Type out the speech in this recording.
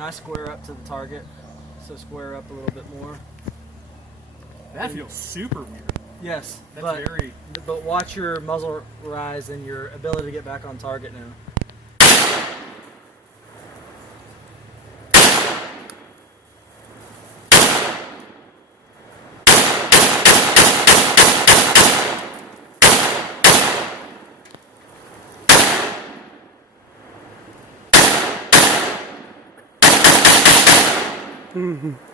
then I square up to the target. So square up a little bit more. That feels super weird. Yes, That's very... But watch your muzzle rise and your ability to get back on target now. Mm-hmm.